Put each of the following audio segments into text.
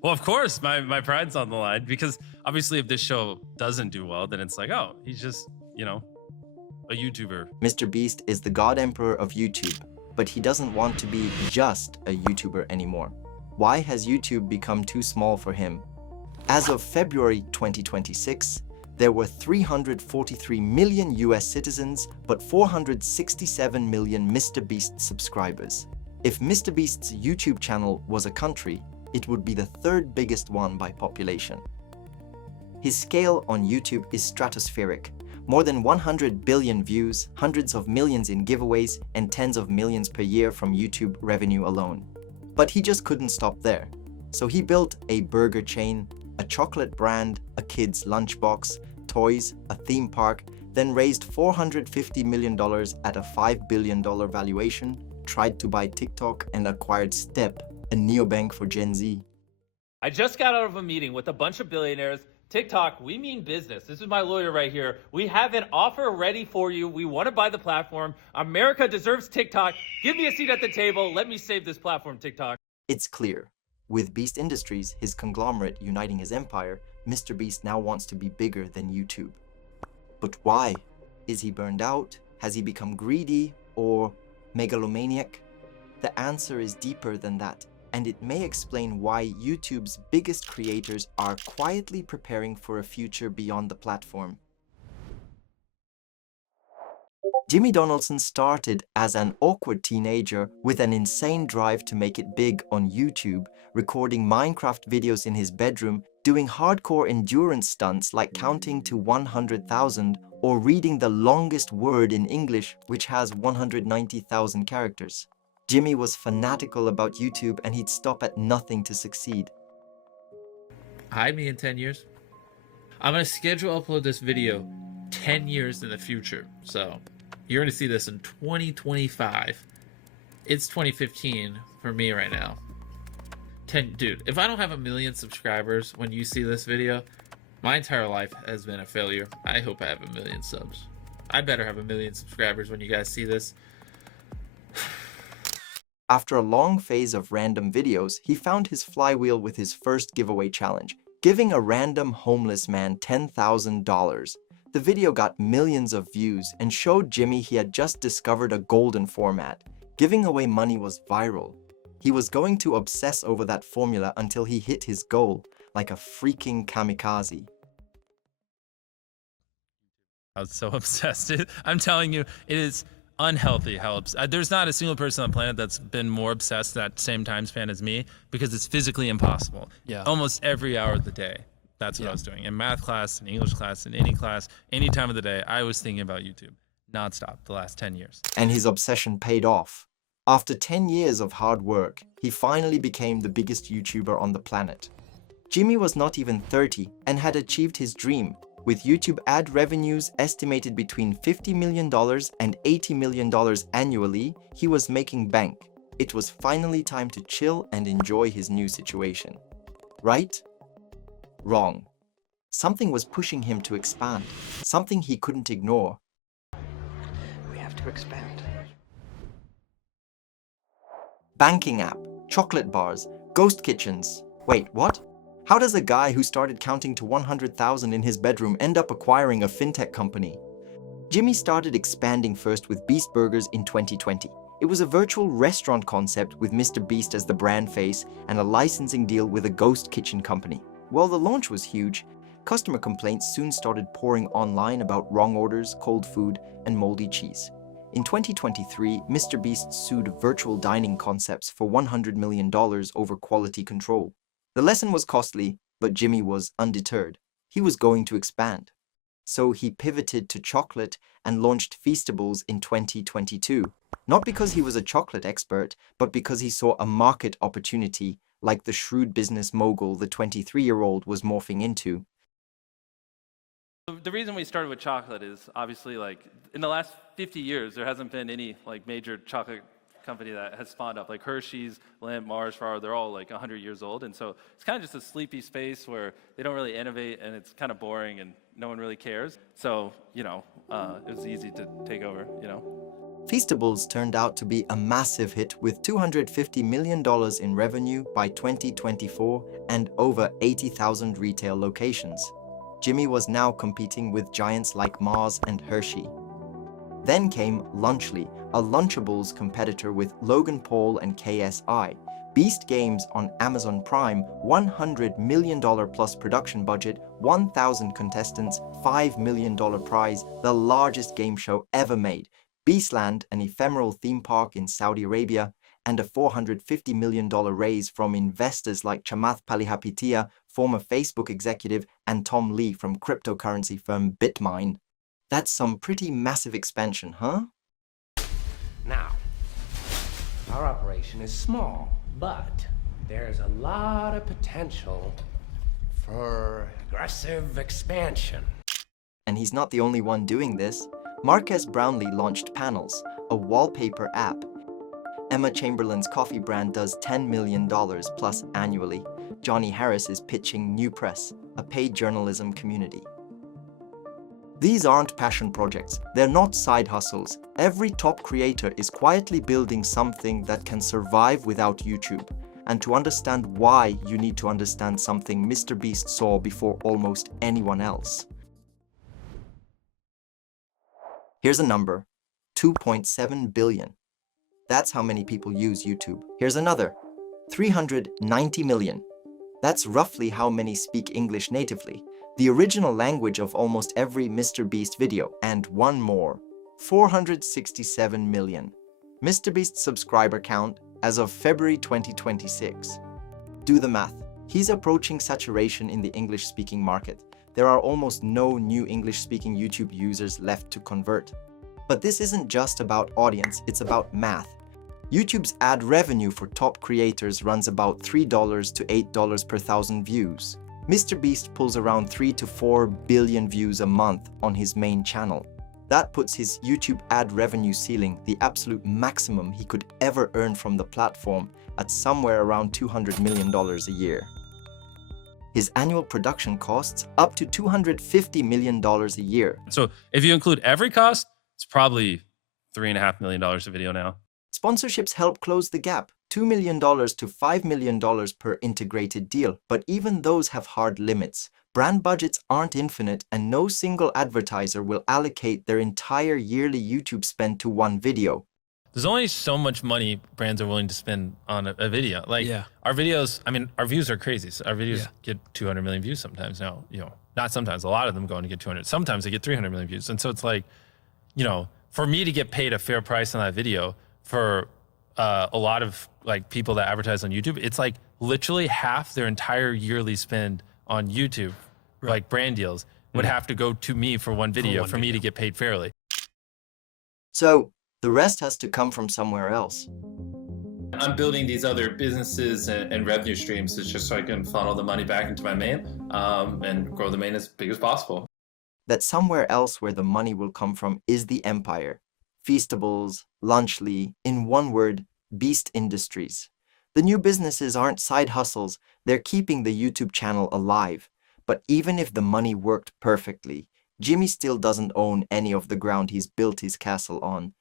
Well, of course, my pride's on the line because obviously, if this show doesn't do well, then it's like, oh, he's just you know a YouTuber. Mr. Beast is the God Emperor of YouTube, but he doesn't want to be just a YouTuber anymore. Why has YouTube become too small for him? As of February 2026, there were 343 million US citizens, but 467 million MrBeast subscribers. If MrBeast's YouTube channel was a country, it would be the third biggest one by population. His scale on YouTube is stratospheric. More than 100 billion views, hundreds of millions in giveaways, and tens of millions per year from YouTube revenue alone. But he just couldn't stop there. So he built a burger chain, a chocolate brand, a kid's lunchbox, toys, a theme park, then raised $450 million at a $5 billion valuation, tried to buy TikTok, and acquired Step, a neobank for Gen Z. I just got out of a meeting with a bunch of billionaires. TikTok, we mean business. This is my lawyer right here. We have an offer ready for you. We want to buy the platform. America deserves TikTok. Give me a seat at the table. Let me save this platform, TikTok. It's clear. With Beast Industries, his conglomerate uniting his empire, Mr. Beast now wants to be bigger than YouTube. But why? Is he burned out? Has he become greedy? Or megalomaniac? The answer is deeper than that, and it may explain why YouTube's biggest creators are quietly preparing for a future beyond the platform. Jimmy Donaldson started as an awkward teenager with an insane drive to make it big on YouTube, recording Minecraft videos in his bedroom, doing hardcore endurance stunts like counting to 100,000 or reading the longest word in English, which has 190,000 characters. Jimmy was fanatical about YouTube and he'd stop at nothing to succeed. Hide me in 10 years. I'm going to schedule upload this video 10 years in the future. So you're going to see this in 2025. It's 2015 for me right now. Dude, if I don't have 1 million subscribers when you see this video, my entire life has been a failure. I hope I have 1 million subs. I better have 1 million subscribers when you guys see this. After a long phase of random videos, he found his flywheel with his first giveaway challenge, giving a random homeless man $10,000. The video got millions of views and showed Jimmy he had just discovered a golden format. Giving away money was viral. He was going to obsess over that formula until he hit his goal, like a freaking kamikaze. I was so obsessed. I'm telling you, it is unhealthy how there's not a single person on the planet that's been more obsessed that same time span as me, because it's physically impossible. Yeah. Almost every hour of the day. That's what I was doing. In math class, in English class, in any time of the day, I was thinking about YouTube nonstop the last 10 years. And his obsession paid off. After 10 years of hard work, he finally became the biggest YouTuber on the planet. Jimmy was not even 30 and had achieved his dream. With YouTube ad revenues estimated between $50 million and $80 million annually, he was making bank. It was finally time to chill and enjoy his new situation. Right? Wrong. Something was pushing him to expand, something he couldn't ignore. We have to expand. Banking app, chocolate bars, ghost kitchens. Wait, what? How does a guy who started counting to 100,000 in his bedroom end up acquiring a fintech company? Jimmy started expanding first with Beast Burgers in 2020. It was a virtual restaurant concept with Mr. Beast as the brand face and a licensing deal with a ghost kitchen company. While the launch was huge, customer complaints soon started pouring online about wrong orders, cold food, and moldy cheese. In 2023, Mr. Beast sued virtual dining concepts for $100 million over quality control. The lesson was costly, but Jimmy was undeterred. He was going to expand. So he pivoted to chocolate and launched Feastables in 2022. Not because he was a chocolate expert, but because he saw a market opportunity, like the shrewd business mogul the 23-year-old was morphing into. The reason we started with chocolate is obviously, like, in the last 50 years, there hasn't been any like major chocolate company that has spawned up. Like Hershey's, Lindt, Mars, Farro, they're all like 100 years old. And so it's kind of just a sleepy space where they don't really innovate and it's kind of boring and no one really cares. So, it was easy to take over, Feastables turned out to be a massive hit with $250 million in revenue by 2024 and over 80,000 retail locations. Jimmy was now competing with giants like Mars and Hershey. Then came Lunchly, a Lunchables competitor with Logan Paul and KSI. Beast Games on Amazon Prime, $100 million plus production budget, 1,000 contestants, $5 million prize, the largest game show ever made. Beastland, an ephemeral theme park in Saudi Arabia, and a $450 million raise from investors like Chamath Palihapitiya, former Facebook executive, and Tom Lee from cryptocurrency firm Bitmine. That's some pretty massive expansion, huh? Now, our operation is small, but there's a lot of potential for aggressive expansion. And he's not the only one doing this. Marques Brownlee launched Panels, a wallpaper app. Emma Chamberlain's coffee brand does $10 million plus annually. Johnny Harris is pitching New Press, a paid journalism community. These aren't passion projects. They're not side hustles. Every top creator is quietly building something that can survive without YouTube. And to understand why, you need to understand something MrBeast saw before almost anyone else. Here's a number, 2.7 billion. That's how many people use YouTube. Here's another, 390 million. That's roughly how many speak English natively, the original language of almost every MrBeast video. And one more, 467 million. MrBeast's subscriber count as of February 2026. Do the math. He's approaching saturation in the English-speaking market. There are almost no new English-speaking YouTube users left to convert. But this isn't just about audience, it's about math. YouTube's ad revenue for top creators runs about $3 to $8 per thousand views. MrBeast pulls around 3 to 4 billion views a month on his main channel. That puts his YouTube ad revenue ceiling, the absolute maximum he could ever earn from the platform, at somewhere around $200 million a year. His annual production costs up to $250 million a year. So if you include every cost, it's probably $3.5 million a video now. Sponsorships help close the gap, $2 million to $5 million per integrated deal, but even those have hard limits. Brand budgets aren't infinite, and no single advertiser will allocate their entire yearly YouTube spend to one video. There's only so much money brands are willing to spend on a video. Like our videos, I mean, our views are crazy. So our videos get 200 million views sometimes now, not sometimes, a lot of them go on to get 200. Sometimes they get 300 million views. And so it's like, for me to get paid a fair price on that video for a lot of like people that advertise on YouTube, it's like literally half their entire yearly spend on YouTube, like brand deals, would have to go to me for one video for me to get paid fairly. So the rest has to come from somewhere else. I'm building these other businesses and revenue streams. It's just so I can funnel the money back into my main and grow the main as big as possible. That somewhere else where the money will come from is the empire. Feastables, Lunchly, in one word, Beast Industries. The new businesses aren't side hustles, they're keeping the YouTube channel alive. But even if the money worked perfectly, Jimmy still doesn't own any of the ground he's built his castle on.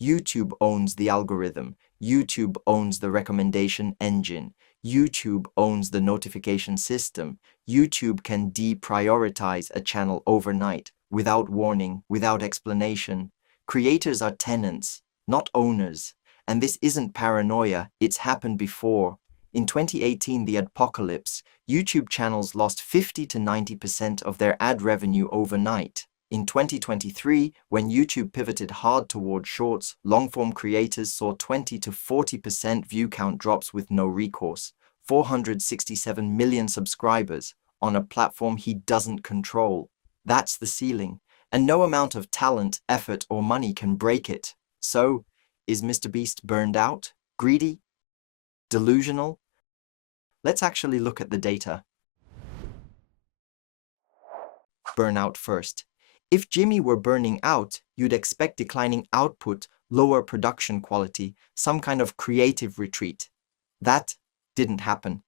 YouTube owns the algorithm. YouTube owns the recommendation engine. YouTube owns the notification system. YouTube can deprioritize a channel overnight, without warning, without explanation. Creators are tenants, not owners. And this isn't paranoia, it's happened before. In 2018, the adpocalypse, YouTube channels lost 50 to 90% of their ad revenue overnight. In 2023, when YouTube pivoted hard toward shorts, long-form creators saw 20 to 40% view count drops with no recourse. 467 million subscribers on a platform he doesn't control. That's the ceiling, and no amount of talent, effort, or money can break it. So, is MrBeast burned out? Greedy? Delusional? Let's actually look at the data. Burnout first. If Jimmy were burning out, you'd expect declining output, lower production quality, some kind of creative retreat. That didn't happen.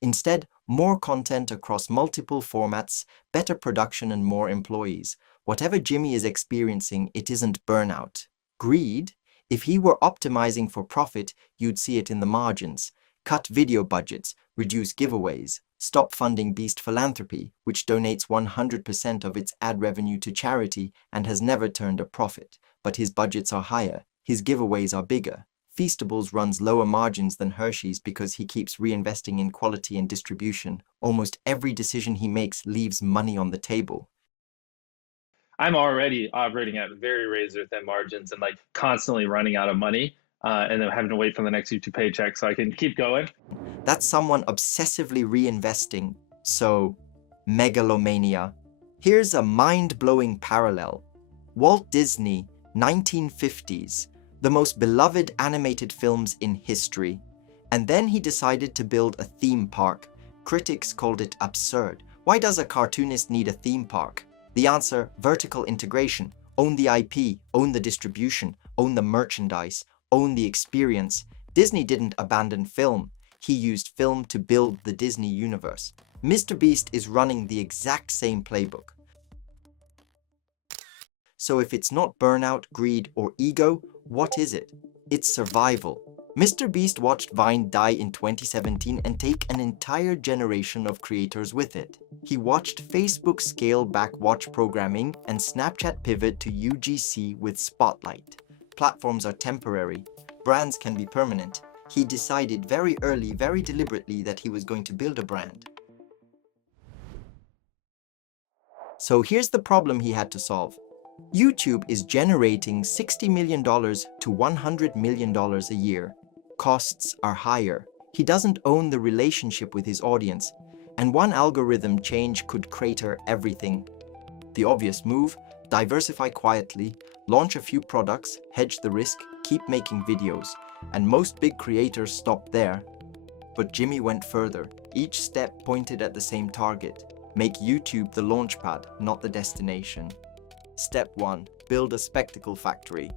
Instead, more content across multiple formats, better production, and more employees. Whatever Jimmy is experiencing, it isn't burnout. Greed? If he were optimizing for profit, you'd see it in the margins. Cut video budgets, reduce giveaways, stop funding Beast Philanthropy, which donates 100% of its ad revenue to charity and has never turned a profit. But his budgets are higher, his giveaways are bigger. Feastables runs lower margins than Hershey's because he keeps reinvesting in quality and distribution. Almost every decision he makes leaves money on the table. I'm already operating at very razor thin margins and like constantly running out of money and then having to wait for the next YouTube paycheck so I can keep going. That's someone obsessively reinvesting. So, megalomania. Here's a mind-blowing parallel. Walt Disney, 1950s, the most beloved animated films in history. And then he decided to build a theme park. Critics called it absurd. Why does a cartoonist need a theme park? The answer, vertical integration. Own the IP, own the distribution, own the merchandise, own the experience. Disney didn't abandon film. He used film to build the Disney universe. MrBeast is running the exact same playbook. So if it's not burnout, greed, or ego, what is it? It's survival. MrBeast watched Vine die in 2017 and take an entire generation of creators with it. He watched Facebook scale back watch programming and Snapchat pivot to UGC with Spotlight. Platforms are temporary. Brands can be permanent. He decided very early, very deliberately that he was going to build a brand. So here's the problem he had to solve. YouTube is generating $60 million to $100 million a year. Costs are higher. He doesn't own the relationship with his audience, and one algorithm change could crater everything. The obvious move, diversify quietly, launch a few products, hedge the risk, keep making videos. And most big creators stop there. But Jimmy went further. Each step pointed at the same target. Make YouTube the launchpad, not the destination. Step 1. Build a spectacle factory.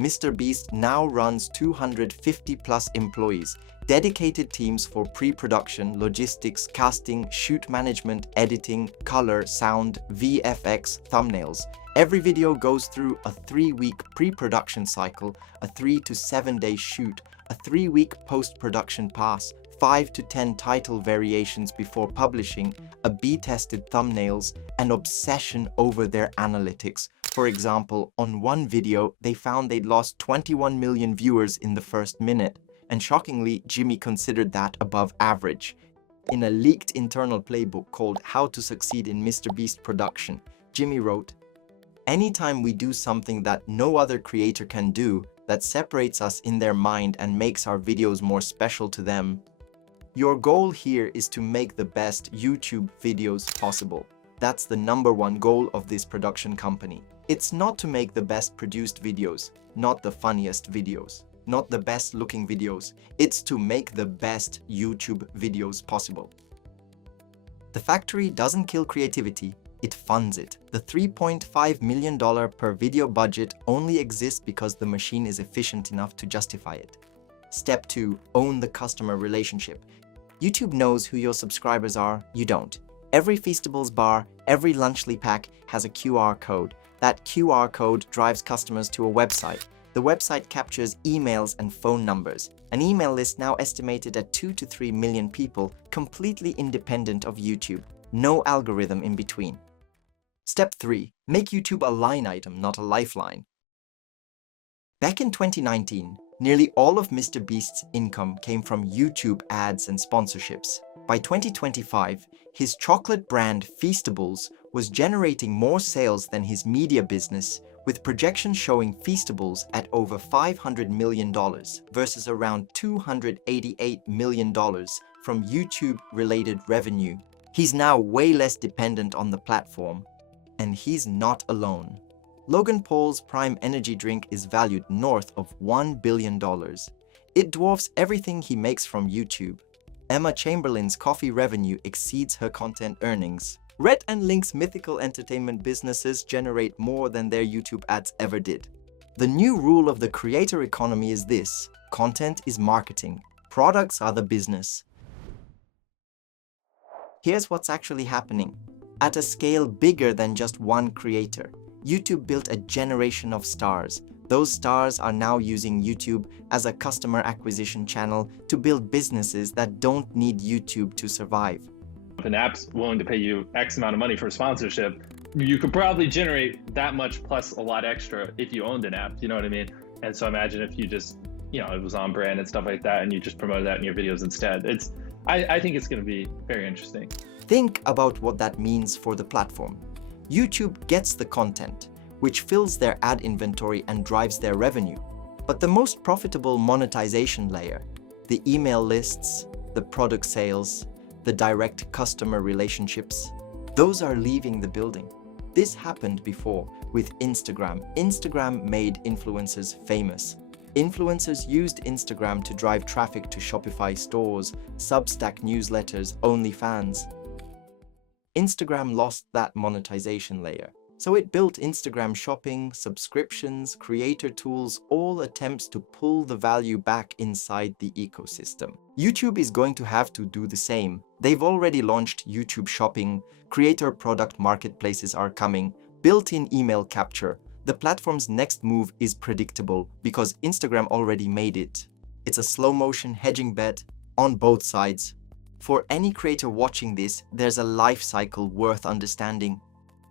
MrBeast now runs 250 plus employees, dedicated teams for pre-production, logistics, casting, shoot management, editing, color, sound, VFX, thumbnails. Every video goes through a 3-week pre-production cycle, a 3 to 7 day shoot, a 3-week post-production pass, 5 to 10 title variations before publishing, a B-tested thumbnails, and obsession over their analytics. For example, on one video, they found they'd lost 21 million viewers in the first minute, and shockingly, Jimmy considered that above average. In a leaked internal playbook called How to Succeed in MrBeast Production, Jimmy wrote, "Anytime we do something that no other creator can do, that separates us in their mind and makes our videos more special to them, your goal here is to make the best YouTube videos possible. That's the #1 goal of this production company. It's not to make the best produced videos, not the funniest videos, not the best looking videos. It's to make the best YouTube videos possible." The factory doesn't kill creativity, it funds it. The $3.5 million per video budget only exists because the machine is efficient enough to justify it. Step 2. Own the customer relationship. YouTube knows who your subscribers are, you don't. Every Feastables bar, every Lunchly pack has a QR code. That QR code drives customers to a website. The website captures emails and phone numbers. An email list now estimated at 2 to 3 million people, completely independent of YouTube. No algorithm in between. Step 3. Make YouTube a line item, not a lifeline. Back in 2019, nearly all of MrBeast's income came from YouTube ads and sponsorships. By 2025, his chocolate brand Feastables was generating more sales than his media business, with projections showing Feastables at over $500 million versus around $288 million from YouTube-related revenue. He's now way less dependent on the platform, and he's not alone. Logan Paul's Prime energy drink is valued north of $1 billion. It dwarfs everything he makes from YouTube. Emma Chamberlain's coffee revenue exceeds her content earnings. Rhett and Link's mythical entertainment businesses generate more than their YouTube ads ever did. The new rule of the creator economy is this: content is marketing, products are the business. Here's what's actually happening. At a scale bigger than just one creator, YouTube built a generation of stars. Those stars are now using YouTube as a customer acquisition channel to build businesses that don't need YouTube to survive. If an app's willing to pay you X amount of money for sponsorship, you could probably generate that much plus a lot extra if you owned an app, you know what I mean? And so imagine if you just, it was on brand and stuff like that, and you just promoted that in your videos instead. I think it's going to be very interesting. Think about what that means for the platform. YouTube gets the content, which fills their ad inventory and drives their revenue. But the most profitable monetization layer, the email lists, the product sales, the direct customer relationships, those are leaving the building. This happened before with Instagram. Instagram made influencers famous. Influencers used Instagram to drive traffic to Shopify stores, Substack newsletters, OnlyFans. Instagram lost that monetization layer. So it built Instagram shopping, subscriptions, creator tools, all attempts to pull the value back inside the ecosystem. YouTube is going to have to do the same. They've already launched YouTube shopping, creator product marketplaces are coming, built-in email capture. The platform's next move is predictable because Instagram already made it. It's a slow-motion hedging bet on both sides. For any creator watching this, there's a life cycle worth understanding.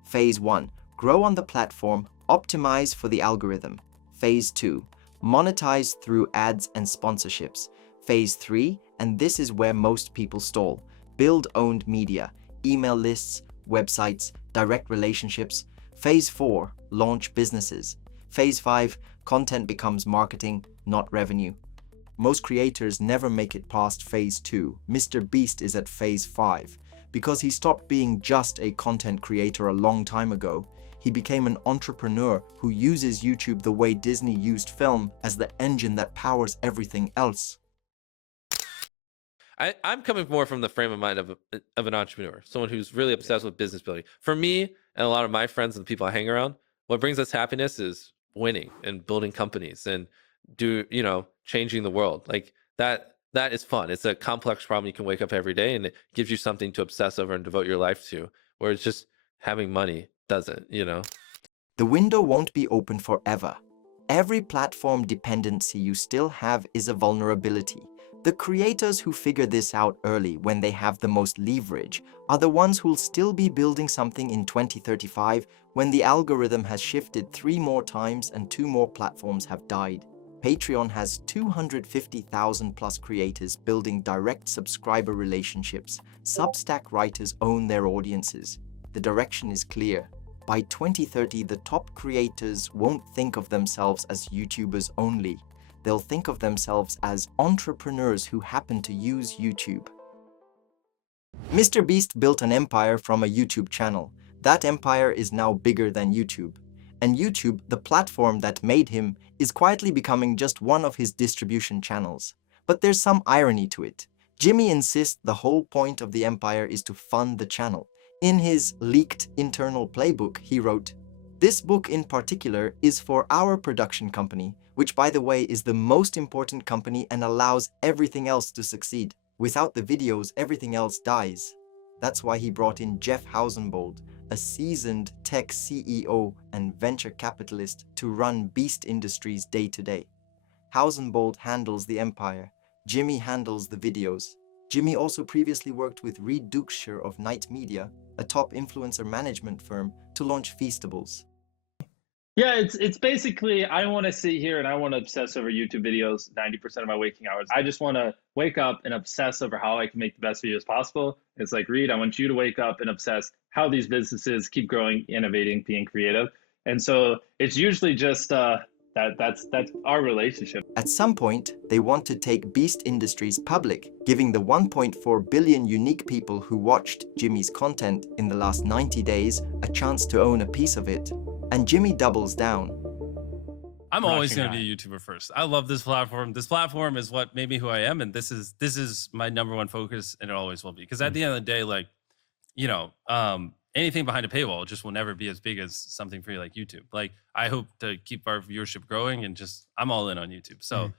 Phase 1. Grow on the platform, optimize for the algorithm. Phase 2. Monetize through ads and sponsorships. Phase 3, and this is where most people stall. Build owned media, email lists, websites, direct relationships. Phase 4. Launch businesses. Phase 5. Content becomes marketing, not revenue. Most creators never make it past Phase 2. MrBeast is at Phase 5. Because he stopped being just a content creator a long time ago, he became an entrepreneur who uses YouTube the way Disney used film as the engine that powers everything else. I'm coming more from the frame of mind of an entrepreneur, someone who's really obsessed with business building. For me and a lot of my friends and the people I hang around, what brings us happiness is winning and building companies and changing the world. Like that is fun. It's a complex problem you can wake up every day, and it gives you something to obsess over and devote your life to, where it's just having money doesn't, The window won't be open forever. Every platform dependency you still have is a vulnerability. The creators who figure this out early when they have the most leverage are the ones who'll still be building something in 2035 when the algorithm has shifted 3 more times and 2 more platforms have died. Patreon has 250,000 plus creators building direct subscriber relationships. Substack writers own their audiences. The direction is clear. By 2030, the top creators won't think of themselves as YouTubers only. They'll think of themselves as entrepreneurs who happen to use YouTube. MrBeast built an empire from a YouTube channel. That empire is now bigger than YouTube. And YouTube, the platform that made him, is quietly becoming just one of his distribution channels. But there's some irony to it. Jimmy insists the whole point of the empire is to fund the channel. In his leaked internal playbook, he wrote, "This book in particular is for our production company, which by the way is the most important company and allows everything else to succeed. Without the videos, everything else dies." That's why he brought in Jeff Hausenbold, a seasoned tech CEO and venture capitalist, to run Beast Industries day to day. Hausenbold handles the empire. Jimmy handles the videos. Jimmy also previously worked with Reed Dukeshire of Knight Media, a top influencer management firm, to launch Feastables. Yeah, it's basically, I want to sit here and I want to obsess over YouTube videos 90% of my waking hours. I just want to wake up and obsess over how I can make the best videos possible. It's like, Reed, I want you to wake up and obsess how these businesses keep growing, innovating, being creative. And so it's usually just that's our relationship. At some point, they want to take Beast Industries public, giving the 1.4 billion unique people who watched Jimmy's content in the last 90 days a chance to own a piece of it. And Jimmy doubles down. I'm always going to be a YouTuber first. I love this platform. This platform is what made me who I am, and this is my number one focus, and it always will be. Because at the end of the day, like, anything behind a paywall just will never be as big as something free like YouTube. Like, I hope to keep our viewership growing, and I'm all in on YouTube. So,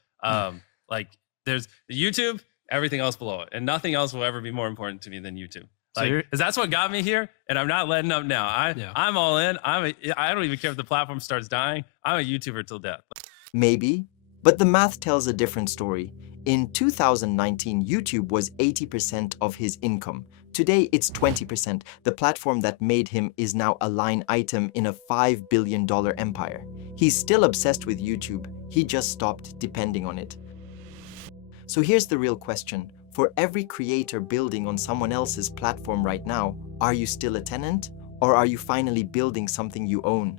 like, there's the YouTube. everything else below it. And nothing else will ever be more important to me than YouTube. So Like, because that's what got me here, and I'm not letting up now. I'm all in. I don't even care if the platform starts dying. I'm a YouTuber till death. Maybe, but the math tells a different story. In 2019, YouTube was 80% of his income. Today, it's 20%. The platform that made him is now a line item in a $5 billion empire. He's still obsessed with YouTube. He just stopped depending on it. So here's the real question. For every creator building on someone else's platform right now, are you still a tenant? Or are you finally building something you own?